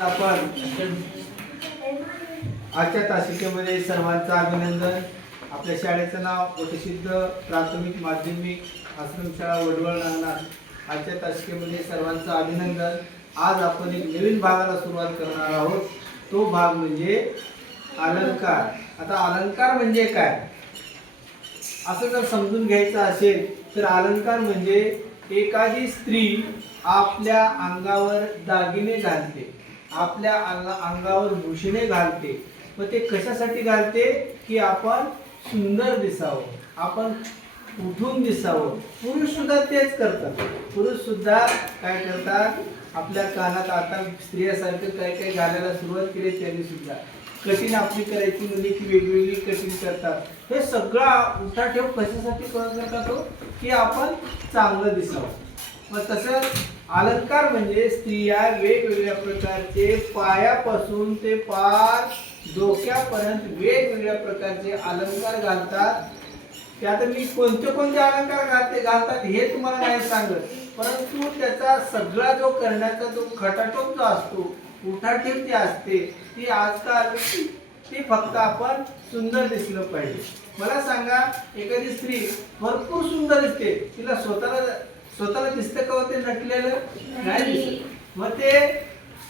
आपण आजच्या तासिकेमध्ये सर्वांचं अभिनंदन. आपल्या शाळेचं नाव वटसिद्ध प्राथमिक माध्यमिक आश्रमशाळा वडवळ नागनाथ. आजच्या तासिकेमध्ये सर्वांचं अभिनंदन. आज आपण एक नवीन भागाला सुरुवात करणार आहोत. तो भाग म्हणजे अलंकार. आता अलंकार म्हणजे काय असं जर समजून घ्यायचं असेल तर अलंकार म्हणजे एखादी स्त्री आपल्या अंगावर दागिने घालते, आपल्या अंगावर भूषणे घालते. मग ते कशासाठी घालते की आपण सुंदर दिसावं, आपण उठून दिसावं. पुरुष सुद्धा तेच करतात. पुरुष सुद्धा काय करतात, आपल्या कानात आता स्त्रियासारखं काय काय घालायला सुरुवात केली. त्यांनी सुद्धा कठीण आपली करायची म्हणजे की वेगवेगळी कठीण करतात. हे सगळा उठाठेव कशासाठी करतात की आपण चांगलं दिसावं. मग तसं अलंकार म्हणजे स्त्रिया वेगवेगळ्या प्रकारचे पायापासून ते पार डोक्यापर्यंत वेगवेगळ्या प्रकारचे अलंकार घालतात. त्यात मी कोणते कोणते अलंकार घालतात हे तुम्हाला नाही सांगत, परंतु त्याचा सगळा जो करण्याचा जो खटाटोप जो असतो, उठाठेव ती असते, ती आजकाल ती फक्त आपण सुंदर दिसलं पाहिजे. मला सांगा, एखादी स्त्री भरपूर सुंदर दिसते, तिला स्वतःला दिसतं का ते नटलेलं नाही दिसत. मग ते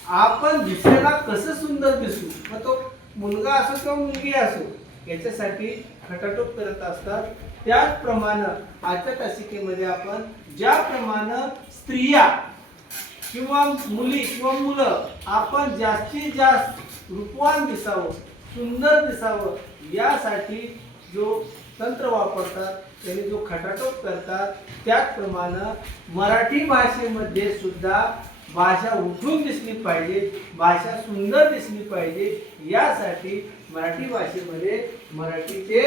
आपण दुसऱ्याला कसं सुंदर दिसू, मग तो मुलगा असो किंवा मुलगी असो, याच्यासाठी खटाटोप करत असतात. त्याचप्रमाणे आजच्या तासिकेमध्ये आपण ज्याप्रमाणे स्त्रिया किंवा मुली किंवा मुलं आपण जास्तीत जास्त रूपवान दिसावं, सुंदर दिसावं, यासाठी जो तंत्र वापरतात, त्यांनी जो खटाटोप करतात, त्याचप्रमाणे मराठी भाषेमध्ये सुद्धा भाषा उठून दिसली पाहिजे, भाषा सुंदर दिसली पाहिजे, यासाठी मराठी भाषेमध्ये मराठीचे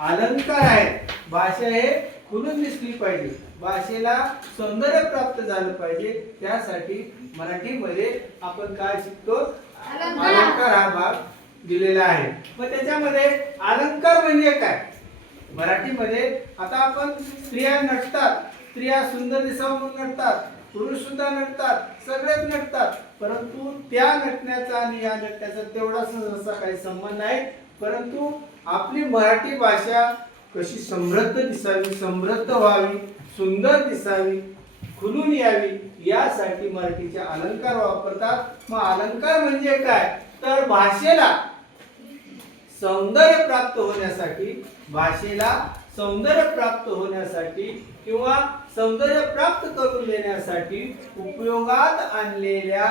अलंकार आहेत. भाषा हे खुलून दिसली पाहिजे, भाषेला सौंदर्य प्राप्त झालं पाहिजे, त्यासाठी मराठीमध्ये आपण काय शिकतो, अलंकार हा भाग दिलेला आहे. मग त्याच्यामध्ये अलंकार म्हणजे काय मराठीमध्ये, आता आपण स्त्रिया नटतात, स्त्रिया सुंदर दिसावं म्हणून नटतात, पुरुष सुद्धा नटतात, सगळेच नटतात, परंतु त्या नटण्याचा आणि या नटण्याचा तेवढा सहसा काही संबंध नाही. परंतु आपली मराठी भाषा कशी समृद्ध दिसावी, समृद्ध व्हावी, सुंदर दिसावी, खुलून यावी, यासाठी मराठीचे अलंकार वापरतात. मग अलंकार म्हणजे काय तर भाषेला सौंदर्य प्राप्त होण्यासाठी, भाषेला सौंदर्य प्राप्त होण्यासाठी किंवा सौंदर्य प्राप्त करून देण्यासाठी उपयोगात आणलेल्या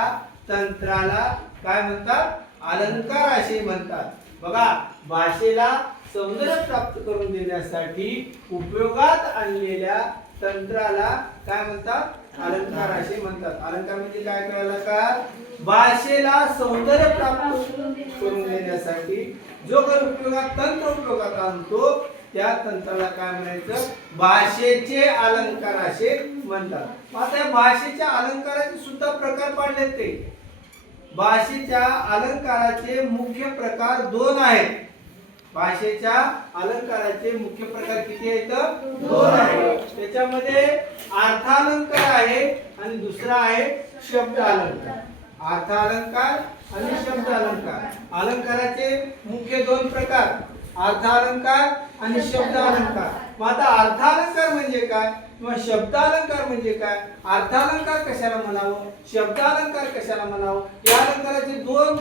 तंत्राला काय म्हणतात, अलंकार असे म्हणतात. बघा, भाषेला सौंदर्य प्राप्त करून देण्यासाठी उपयोगात आणलेल्या तंत्राला काय म्हणतात, अलंकार असे म्हणतात. अलंकार म्हणजे काय कळलं का, भाषेला सौंदर्य प्राप्त करून देण्यासाठी जो काही तंत्र उपयोगात आणतो, त्या तंत्राला काय म्हणायचं, भाषेचे अलंकार असे म्हणतात. आता भाषेच्या अलंकाराचे सुद्धा प्रकार पाडले. ते भाषेच्या अलंकाराचे मुख्य प्रकार दोन आहेत. भाषेच्या अलंकाराचे मुख्य प्रकार किती आहेत, दोन आहेत. त्याच्यामध्ये अर्थालंकार आहे आणि दुसरा आहे शब्द अलंकार. अर्थालंकार आणि शब्द अलंकार. अलंकाराचे मुख्य दोन प्रकार, अर्थालंकार आणि शब्द अलंकार. मग आता अर्थालंकार म्हणजे काय किंवा शब्द अलंकार म्हणजे काय, अर्थालंकार कशाला म्हणावं, शब्द अलंकार कशाला म्हणावं, या अलंकाराचे दोन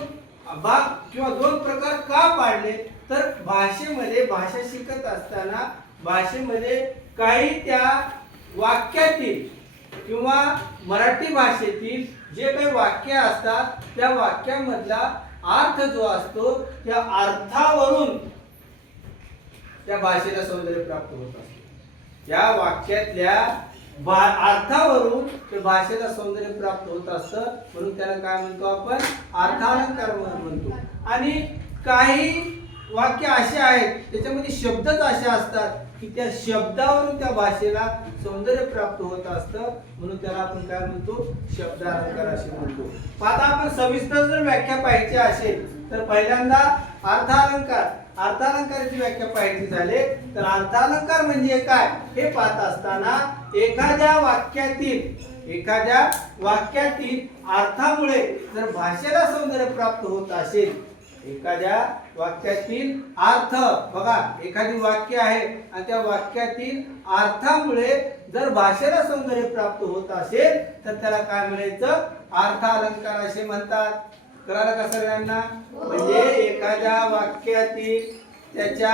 भाग किंवा दोन प्रकार का पाडले तर भाषेमध्ये, भाषा शिकत असताना भाषेमध्ये काही त्या वाक्यातील किंवा मराठी भाषेतील जे काही वाक्य असतात, त्या वाक्यामधला अर्थ जो असतो, त्या अर्थावरून त्या भाषेला सौंदर्य प्राप्त होत असते. या वाक्यातल्या अर्थावरून त्या भाषेला सौंदर्य प्राप्त होत असतं, म्हणून त्याला काय म्हणतो आपण, अर्थालंकार म्हणतो. आणि काही वाक्य असे आहेत त्याच्यामध्ये शब्दच असे असतात की त्या शब्दावरून त्या भाषेला सौंदर्य प्राप्त होत असतं, म्हणून त्याला आपण काय म्हणतो, शब्द अलंकार असे म्हणतो. आता आपण सविस्तर जर व्याख्या पाहायची असेल तर पहिल्यांदा अर्थालंकार, अर्थालंकाराची व्याख्या पाहायची झाले तर अर्थालंकार म्हणजे काय हे पाहत असताना एखाद्या वाक्यातील एखाद्या वाक्यातील अर्थामुळे जर भाषेला सौंदर्य प्राप्त होत असेल, एखाद्या वाक्यातील अर्थ, बघा एखादी वाक्य आहे आणि त्या वाक्यातील अर्थामुळे जर भाषेला सौंदर्य प्राप्त होत असेल तर त्याला काय म्हणायचं? अर्थ अलंकार असे म्हणतात. कळालं का सगळ्यांना? म्हणजे एखाद्या वाक्यातील त्याच्या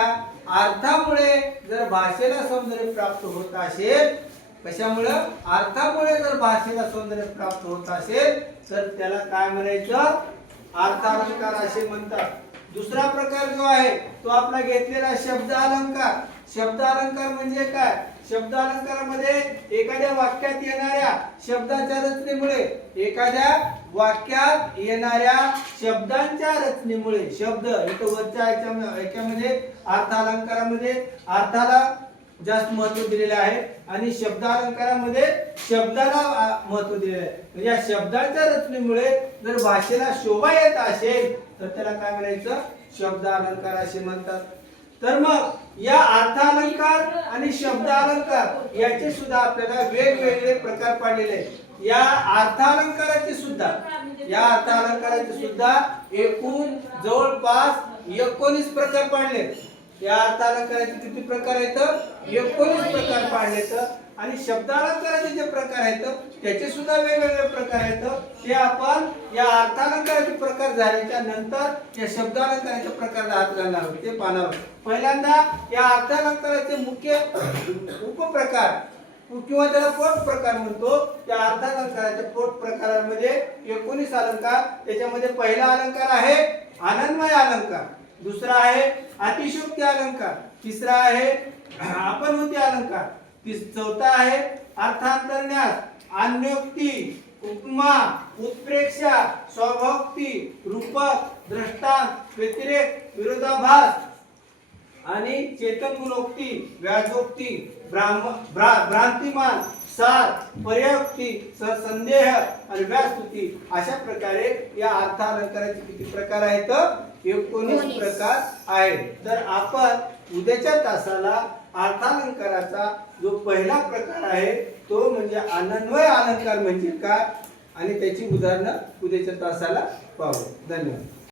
अर्थामुळे जर भाषेला सौंदर्य प्राप्त होत असेल, कशामुळे? अर्थामुळे जर भाषेला सौंदर्य प्राप्त होत असेल तर त्याला काय म्हणायचं? अर्थ अलंकार असे म्हणतात. दुसरा प्रकार जो आहे तो आपला घेतलेला शब्द अलंकार. शब्द अलंकार म्हणजे काय? शब्द अलंकारामध्ये एखाद्या वाक्यात येणाऱ्या शब्दाच्या रचनेमुळे, एखाद्या वाक्यात येणाऱ्या शब्दांच्या रचनेमुळे, शब्द इथं वरच्या याच्यामध्ये अर्थ अलंकारामध्ये अर्थाला जास्त महत्व दिलेले आहे आणि शब्द अलंकारामध्ये शब्दाला महत्व दिलेले आहे. म्हणजे या शब्दांच्या रचनेमुळे जर भाषेला शोभा येत असेल तर त्याला काय म्हणायचं? शब्द अलंकार असे म्हणतात. तर मग या अर्थ अलंकार आणि शब्द अलंकार याचे सुद्धा आपल्याला वेगवेगळे प्रकार पाडलेले आहेत. या अर्थ अलंकाराचे सुद्धा एकूण जवळपास 19 प्रकार पाडले. या अर्थ अलंकाराचे किती प्रकार आहेत? 19 प्रकार पाडलेत. आणि शब्द अलंकाराचे जे प्रकार आहेत त्याचे सुद्धा वेगवेगळे प्रकार आहेत. ते आपण या अर्थ अलंकाराचे प्रकार झाल्याच्या नंतर या शब्द अलंकाराच्या प्रकाराला हात घालणार आहोत, ते पाहणार आहोत. पहिल्यांदा या अर्थ अलंकाराचे मुख्य उपप्रकार किंवा त्याला पोट प्रकार म्हणतो. त्या अर्थ अलंकाराच्या पोट प्रकारांमध्ये 19 अलंकार. त्याच्यामध्ये पहिला अलंकार आहे आनंदमय अलंकार, दुसरा आहे अतिशयोक्ती अलंकार, तिसरा आहे आपणहूती अलंकार, चौथा आहे अर्थांतरन्यास, अन्योक्ती, उपमा, उत्प्रेक्षा, स्वभोक्ती, रूपक, दृष्टांत, व्यतिरेक, विरोधाभास आणि चेतनमूलोक्ती, व्याजोक्ती, भ्रांतिमान, सार, पर्यायोक्ती, संदेह आणि व्यास्तुती. अशा प्रकारे या अर्थ अलंकाराचे किती प्रकार आहेत? 19 प्रकार आहेत. तर आपण उद्याच्या तासाला अर्थालंकाराचा जो पहिला प्रकार आहे तो म्हणजे अन्वय अलंकार म्हणजे काय आणि त्याची उदाहरणं उद्याच्या तासाला पाहू. धन्यवाद.